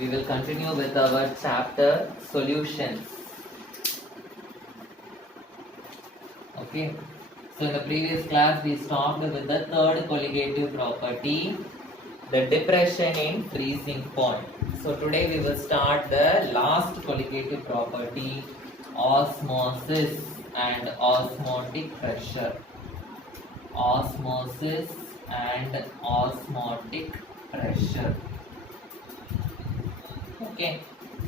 we will continue with our chapter solutions. Okay, so in the previous class we stopped with the third colligative property, the depression in freezing point. So today we will start the last colligative property, osmosis and osmotic pressure. Osmosis and osmotic pressure. Okay,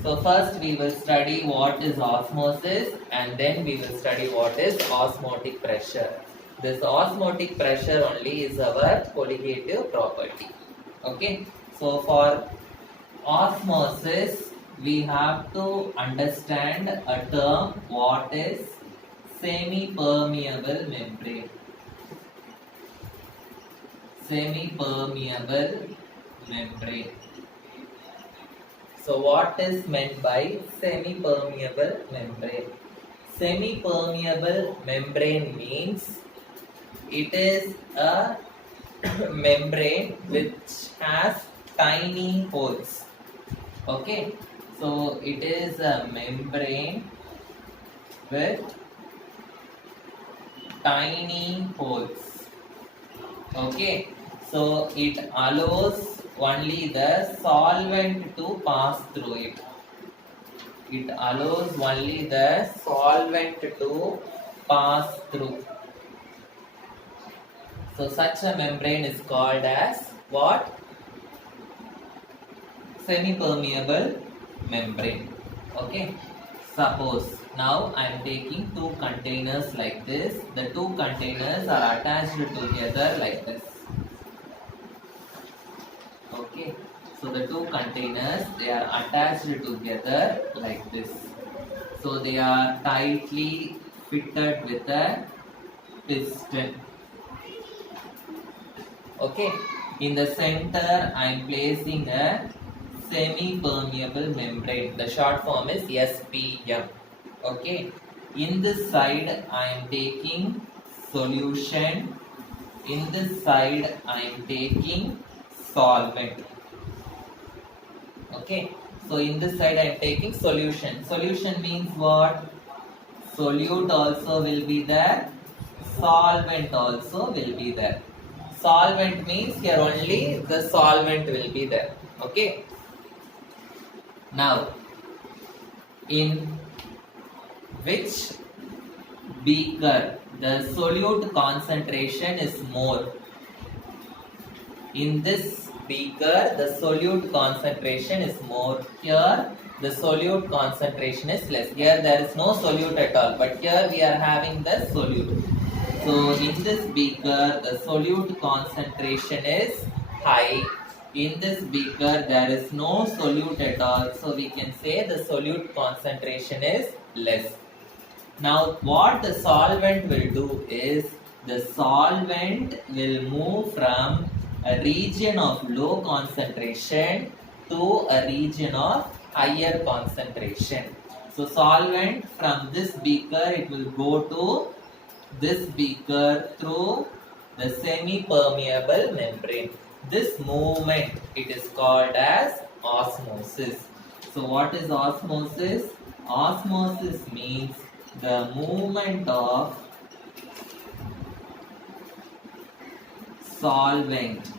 so first we will study what is osmosis and then we will study what is osmotic pressure. This osmotic pressure only is our colligative property. Okay, so for osmosis we have to understand a term, what is semi-permeable membrane. Semi-permeable membrane. So what is meant by semi-permeable membrane? Semi-permeable membrane means it is a membrane which has tiny holes. Okay, so it is a membrane with tiny holes. Okay, so it allows only the solvent to pass through it. It allows only the solvent to pass through. So such a membrane is called as what? Semi-permeable membrane. Okay, suppose now I am taking two containers like this. The two containers are attached together like this. Okay, so the two containers, they are attached together like this. So they are tightly fitted with a piston. Okay, in the center I am placing a semi-permeable membrane. The short form is SPM. Okay, in this side I am taking solution. In this side I am taking solvent. Okay, so in this side I am taking solution. Solution means what? Solute also will be there, solvent also will be there. Solvent means here only the solvent will be there. Okay, now in which beaker the solute concentration is more? In this beaker the solute concentration is more. Here the solute concentration is less. Here there is no solute at all, but here we are having the solute. So in this beaker the solute concentration is high. In this beaker there is no solute at all, so we can say the solute concentration is less. Now what the solvent will do is, the solvent will move from a region of low concentration to a region of higher concentration. So solvent from this beaker, it will go to this beaker through the semi-permeable membrane. This movement, it is called as osmosis. So what is osmosis? Osmosis means the movement of solvent,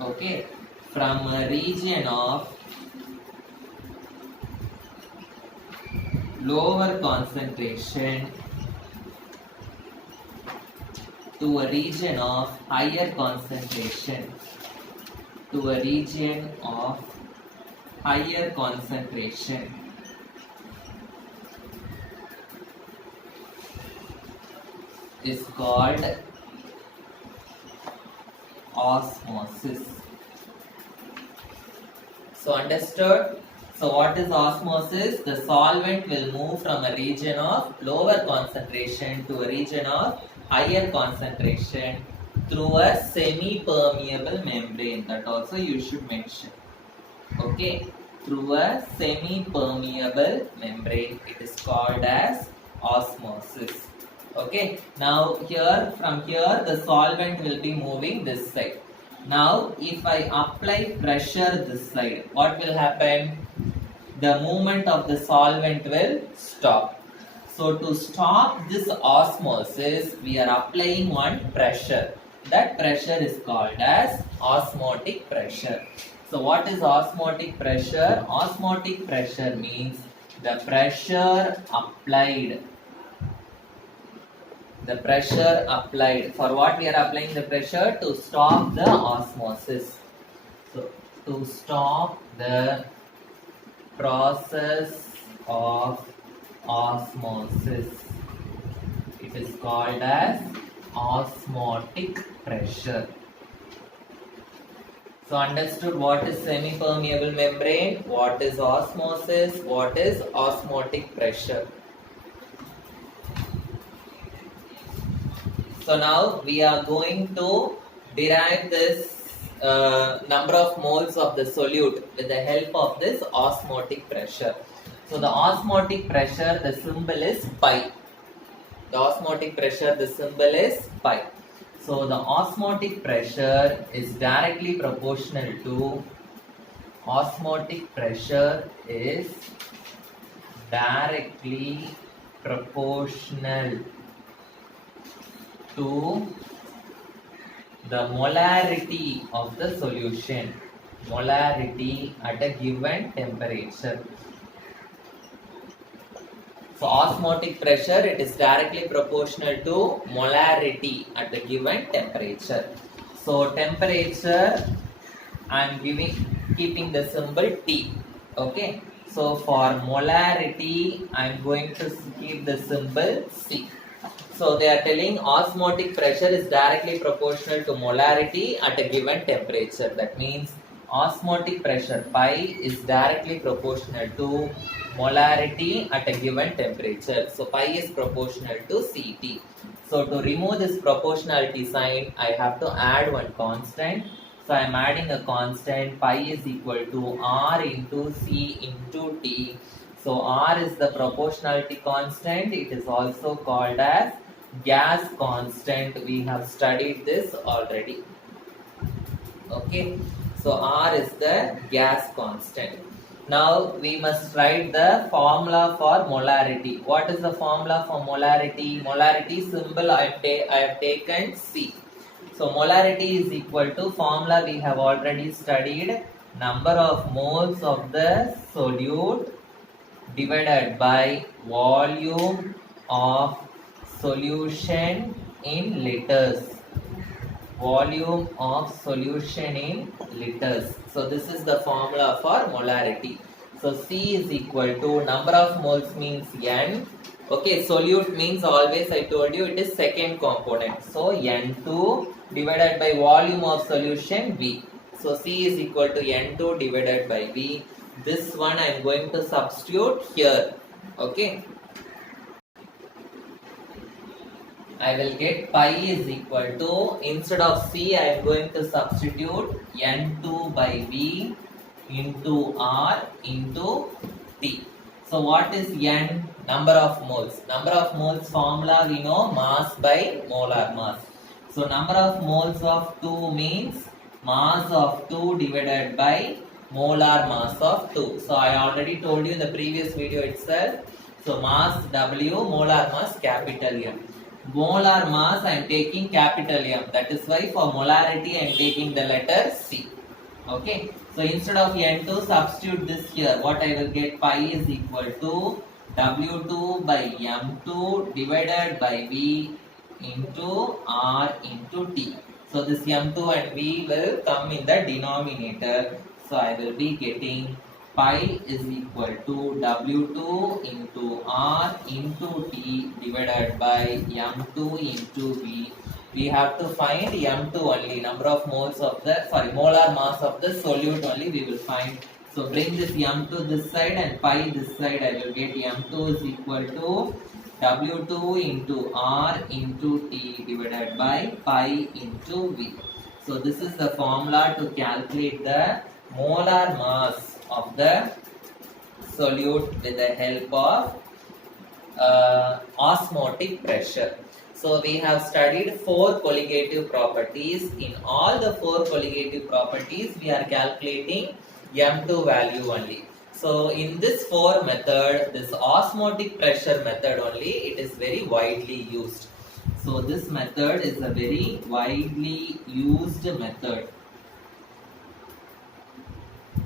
okay, from a region of lower concentration to a region of higher concentration, to a region of higher concentration. Is called osmosis. So understood? So what is osmosis? The solvent will move from a region of lower concentration to a region of higher concentration through a semi-permeable membrane. That also you should mention. Okay, through a semi-permeable membrane. It is called as osmosis. Okay, now here, from here the solvent will be moving this side. Now, if I apply pressure this side, what will happen? The movement of the solvent will stop. So, to stop this osmosis, we are applying one pressure. That pressure is called as osmotic pressure. So, what is osmotic pressure? Osmotic pressure means the pressure applied. The pressure applied. For what we are applying the pressure? To stop the osmosis. So, to stop the process of osmosis, it is called as osmotic pressure. So, understood what is semi-permeable membrane, what is osmosis, what is osmotic pressure. So now we are going to derive this number of moles of the solute with the help of this osmotic pressure. So the osmotic pressure, the symbol is pi. The osmotic pressure, the symbol is pi. So the osmotic pressure is directly proportional to osmotic pressure is directly proportional to the molarity of the solution, molarity at a given temperature. So osmotic pressure, it is directly proportional to molarity at the given temperature. So temperature, I am keeping the symbol T. Okay. So for molarity, I am going to keep the symbol C. So they are telling osmotic pressure is directly proportional to molarity at a given temperature. That means osmotic pressure pi is directly proportional to molarity at a given temperature. So pi is proportional to Ct. So to remove this proportionality sign, I have to add one constant. So I am adding a constant. Pi is equal to R into C into T. So R is the proportionality constant. It is also called as gas constant. We have studied this already. Okay. So R is the gas constant. Now we must write the formula for molarity. What is the formula for molarity? Molarity symbol I have taken C. So molarity is equal to, formula we have already studied, number of moles of the solute divided by volume of solution in liters. Volume of solution in liters. So this is the formula for molarity. So C is equal to, number of moles means N. Okay, solute means always I told you it is second component. So N2 divided by volume of solution V. So C is equal to N2 divided by V. This one I am going to substitute here. Okay. I will get pi is equal to, instead of C, I am going to substitute N2 by V into R into T. So what is N? Number of moles. Number of moles formula we know, mass by molar mass. So number of moles of 2 means mass of 2 divided by molar mass of 2. So I already told you in the previous video itself. So mass W, molar mass capital M. Molar mass I am taking capital M. That is why for molarity I am taking the letter C. Okay. So instead of N2, substitute this here. What I will get, pi is equal to W2 by M2 divided by V into R into T. So this M2 and V will come in the denominator. So I will be getting pi is equal to W2 into R into T divided by M2 into V. We have to find M2 only, number of moles of the, molar mass of the solute only we will find. So bring this M2 this side and pi this side. I will get M2 is equal to W2 into R into T divided by pi into V. So this is the formula to calculate the molar mass of the solute with the help of osmotic pressure. So we have studied 4 colligative properties. In all the 4 colligative properties, we are calculating M2 value only. So in this 4 method, this osmotic pressure method only, it is very widely used. So this method is a very widely used method.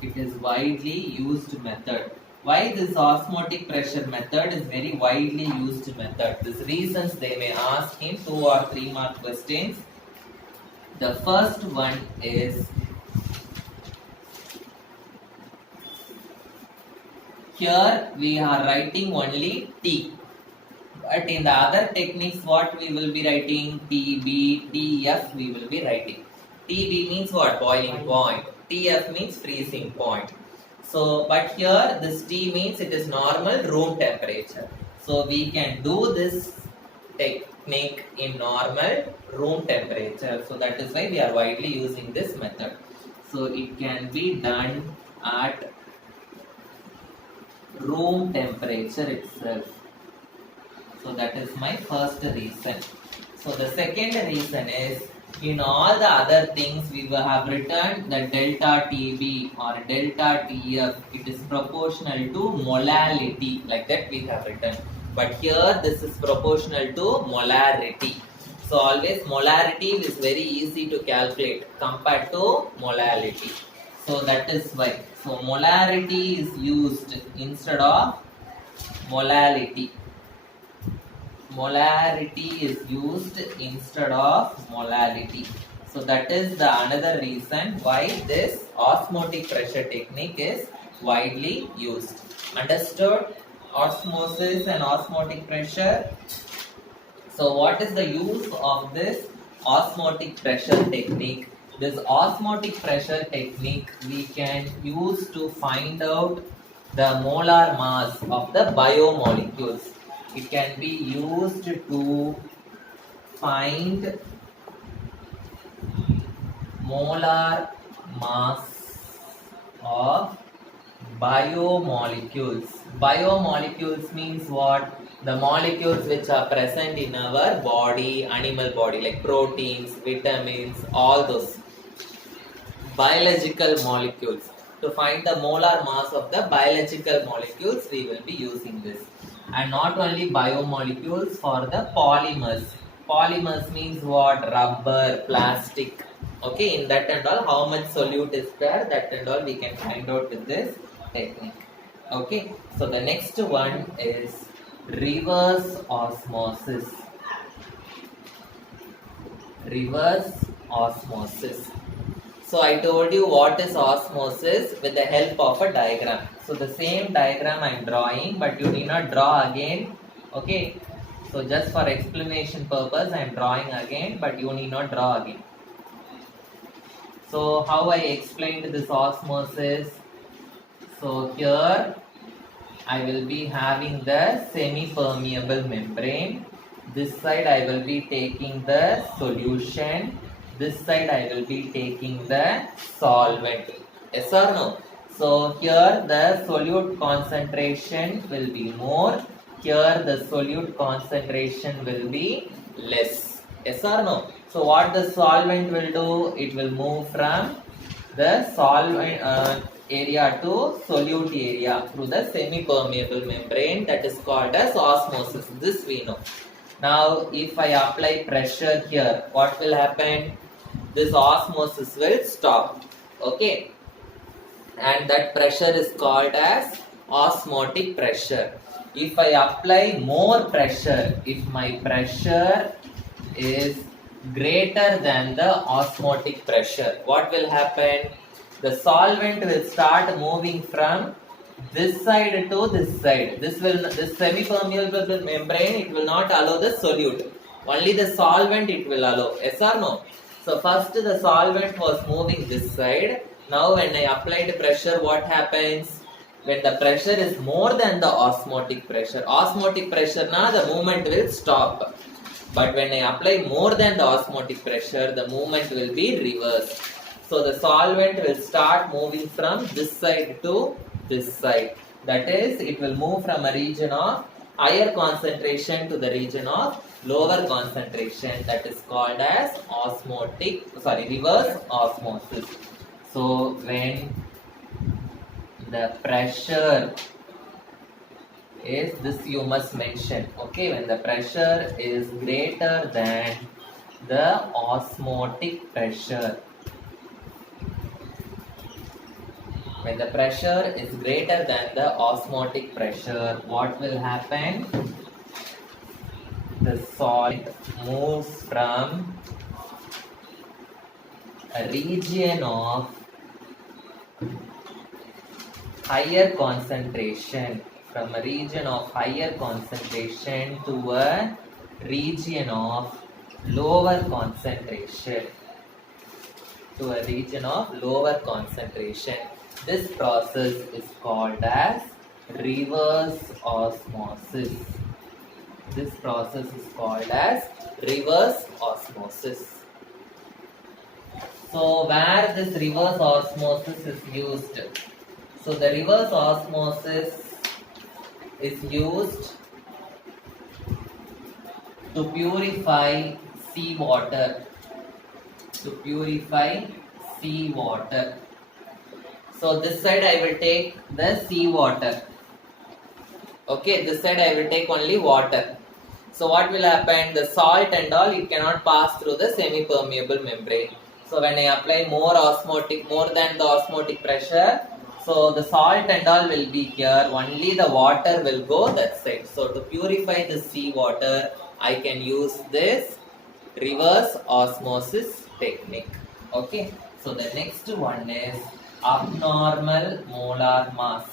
It is widely used method. Why this osmotic pressure method is very widely used method? These reasons they may ask in 2 or 3 mark questions. The first one is, here we are writing only T. But in the other techniques, what we will be writing? TB, TF we will be writing. TB means what? Boiling point. TF means freezing point. So, but here this T means it is normal room temperature. So, we can do this technique in normal room temperature. So, that is why we are widely using this method. So, it can be done at room temperature itself. So that is my first reason. So the second reason is, in all the other things we will have written the delta TB or delta TF, it is proportional to molality, like that we have written. But here this is proportional to molarity. So always molarity is very easy to calculate compared to molality. So that is why. So molarity is used instead of molality. Molarity is used instead of molality. So that is the another reason why this osmotic pressure technique is widely used. Understood? Osmosis and osmotic pressure. So what is the use of this osmotic pressure technique? This osmotic pressure technique we can use to find out the molar mass of the biomolecules. It can be used to find molar mass of biomolecules. Biomolecules means what? The molecules which are present in our body, animal body, like proteins, vitamins, all those biological molecules. To find the molar mass of the biological molecules, we will be using this. And not only biomolecules, for the polymers. Polymers means what? Rubber, plastic. Okay, in that and all, how much solute is there, that and all we can find out with this technique. Okay, so the next one is reverse osmosis. Reverse osmosis. So I told you what is osmosis with the help of a diagram. So the same diagram I am drawing, but you need not draw again. Okay. So just for explanation purpose I am drawing again, but you need not draw again. So how I explained this osmosis? So here I will be having the semi-permeable membrane. This side I will be taking the solution. This side I will be taking the solvent. Yes or no? So here the solute concentration will be more. Here the solute concentration will be less. Yes or no? So what the solvent will do? It will move from the solvent area to solute area through the semi-permeable membrane, that is called as osmosis. This we know. Now if I apply pressure here, what will happen? This osmosis will stop. Okay. And that pressure is called as osmotic pressure. If I apply more pressure, if my pressure is greater than the osmotic pressure, what will happen? The solvent will start moving from this side to this side. This semi-permeable membrane, it will not allow the solute. Only the solvent it will allow. Yes or no? So first the solvent was moving this side. Now when I applied pressure, what happens? When the pressure is more than the osmotic pressure now the movement will stop. But when I apply more than the osmotic pressure, the movement will be reversed. So the solvent will start moving from this side to this side. That is, it will move from a region of higher concentration to the region of lower concentration, that is called as reverse osmosis. So when the pressure is, this you must mention, okay, when the pressure is greater than the osmotic pressure, when the pressure is greater than the osmotic pressure, what will happen? The solid moves from a region of higher concentration, from a region of higher concentration to a region of lower concentration, to a region of lower concentration. This process is called as reverse osmosis. This process is called as reverse osmosis. So where this reverse osmosis is used? So the reverse osmosis is used to purify seawater. To purify seawater. So this side I will take the seawater. Okay, this side I will take only water. So what will happen? The salt and all, it cannot pass through the semi-permeable membrane. So when I apply more than the osmotic pressure, so the salt and all will be here, only the water will go that side. So to purify the seawater, I can use this reverse osmosis technique. Okay, so the next one is abnormal molar mass.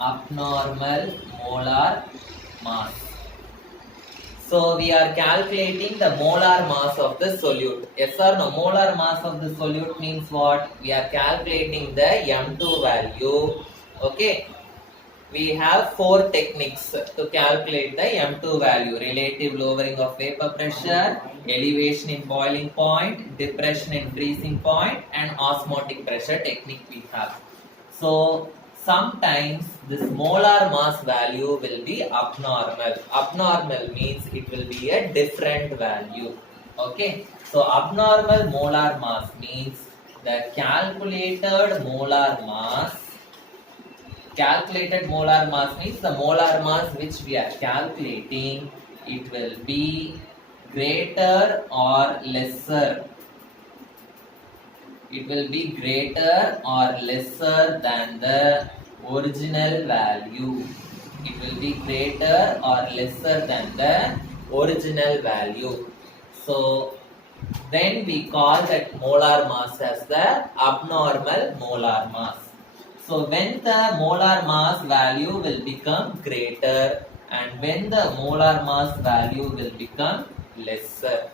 Abnormal molar mass. So we are calculating the molar mass of the solute. Yes or no? Molar mass of the solute means what? We are calculating the M2 value. Okay. We have 4 techniques to calculate the M2 value. Relative lowering of vapor pressure, elevation in boiling point, depression in freezing point, and osmotic pressure technique we have. So sometimes this molar mass value will be abnormal. Abnormal means it will be a different value. Okay. So abnormal molar mass means the calculated molar mass means the molar mass which we are calculating, it will be greater or lesser. It will be greater or lesser than the original value. It will be greater or lesser than the original value. So then we call that molar mass as the abnormal molar mass. So when the molar mass value will become greater and when the molar mass value will become lesser.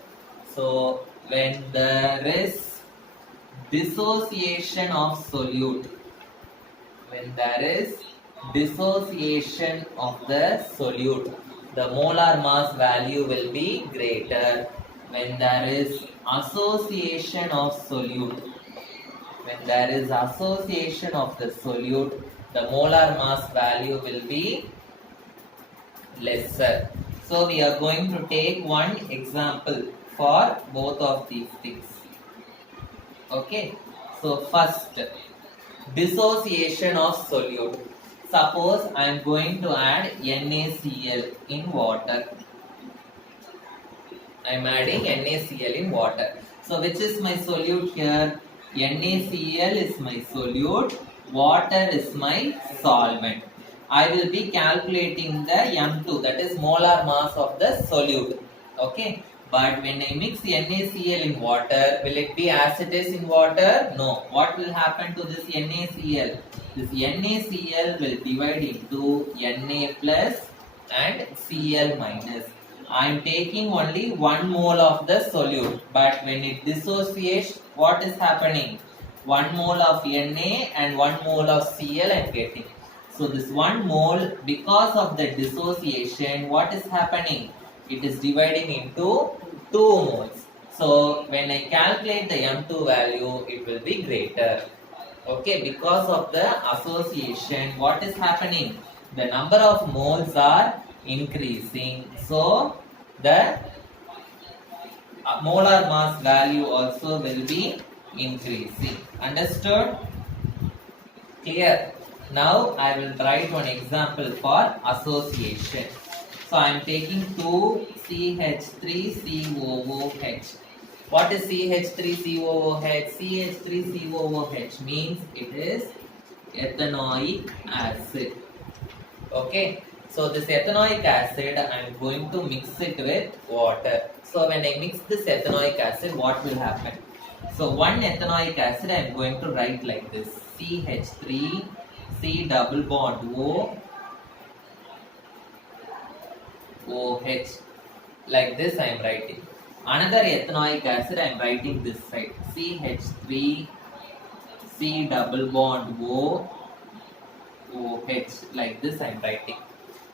So when there is dissociation of solute, when there is dissociation of the solute, the molar mass value will be greater. When there is association of solute, when there is association of the solute, the molar mass value will be lesser. So we are going to take one example for both of these things. Okay. So first, dissociation of solute. Suppose I am going to add NaCl in water. I am adding NaCl in water. So which is my solute here? NaCl is my solute, water is my solvent. I will be calculating the M2, that is molar mass of the solute. Okay. But when I mix NaCl in water, will it be as it is in water? No. What will happen to this NaCl? This NaCl will divide into Na plus and Cl minus. I am taking only 1 mole of the solute, but when it dissociates, what is happening? 1 mole of Na and 1 mole of Cl I am getting. So this 1 mole, because of the dissociation, what is happening? It is dividing into 2 moles. So when I calculate the M2 value, it will be greater. Okay, because of the association, what is happening? the number of moles are increasing. So the molar mass value also will be increasing. Understood? Clear? Now I will write one example for association. So I am taking 2CH3COOH. What is CH3COOH? CH3COOH means it is ethanoic acid. Okay. So this ethanoic acid I am going to mix it with water. So when I mix this ethanoic acid, what will happen? So one ethanoic acid I am going to write like this: CH3 C double bond O OH. Like this I am writing. Another ethanoic acid I am writing this side: CH3 C double bond O OH. Like this I am writing.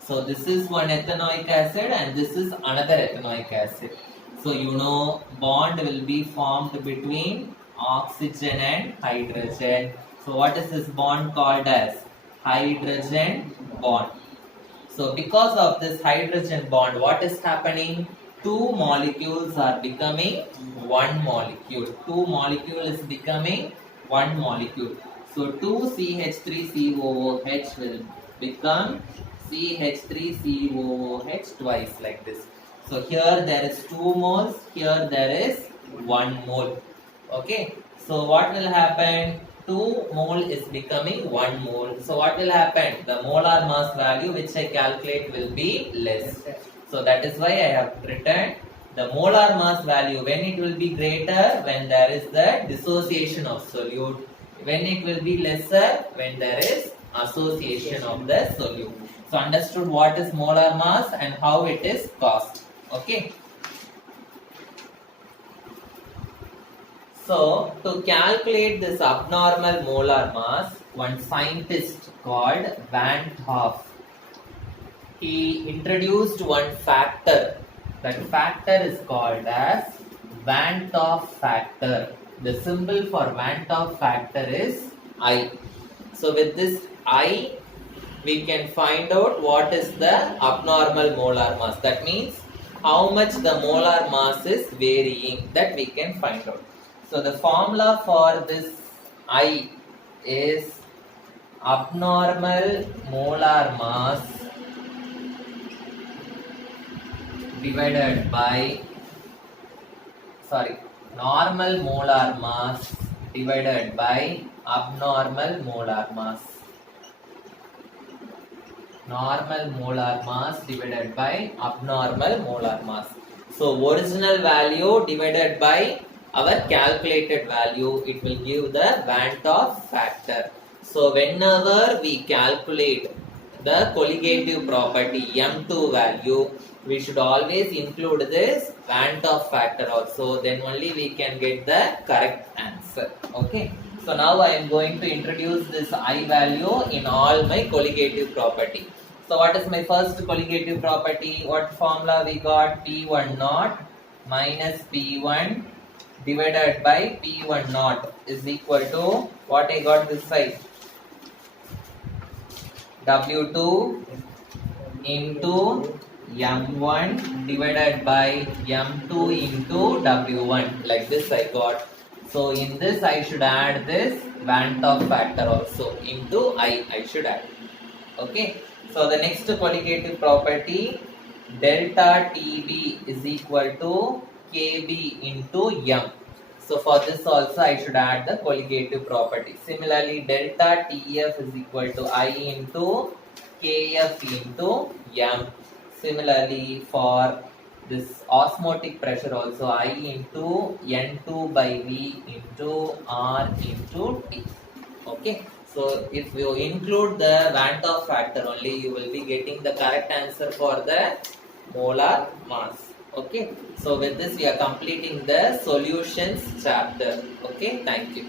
So this is one ethanoic acid and this is another ethanoic acid. So you know bond will be formed between oxygen and hydrogen. So what is this bond called as? Hydrogen bond. So because of this hydrogen bond, what is happening? Two molecules are becoming one molecule. Two molecule is becoming one molecule. So 2CH3COOH will become CH3COOH twice like this. So here there is 2 moles, here there is 1 mole. Okay. So what will happen? 2 mole is becoming 1 mole. So what will happen? The molar mass value which I calculate will be less. So that is why I have written the molar mass value when it will be greater when there is the dissociation of solute. When it will be lesser when there is association of the solute. So understood what is molar mass and how it is caused. Okay. So to calculate this abnormal molar mass, one scientist called Van 't Hoff, he introduced one factor. That factor is called as Van 't Hoff factor. The symbol for Van 't Hoff factor is I. So with this I, we can find out what is the abnormal molar mass. That means how much the molar mass is varying, that we can find out. So the formula for this I is abnormal molar mass divided by normal molar mass divided by abnormal molar mass. Normal molar mass divided by abnormal molar mass. So original value divided by our calculated value, it will give the Van 't Hoff factor. So whenever we calculate the colligative property M2 value, we should always include this Van 't Hoff factor also. Then only we can get the correct answer. Okay. So now I am going to introduce this I value in all my colligative property. So what is my first colligative property? What formula we got? P1 naught minus P1 divided by P1 naught is equal to what I got this side? W2 into M1 divided by M2 into W1. Like this I got. So in this I should add this Van 't Hoff factor also into I should add. Okay. So the next colligative property, delta TB is equal to KB into M. So for this also I should add the colligative property. Similarly, delta TF is equal to I into KF into M. Similarly, for this osmotic pressure also I into N2 by V into R into T. Okay. So if you include the Van 't Hoff factor only, you will be getting the correct answer for the molar mass. Okay. So with this we are completing the solutions chapter. Okay. Thank you.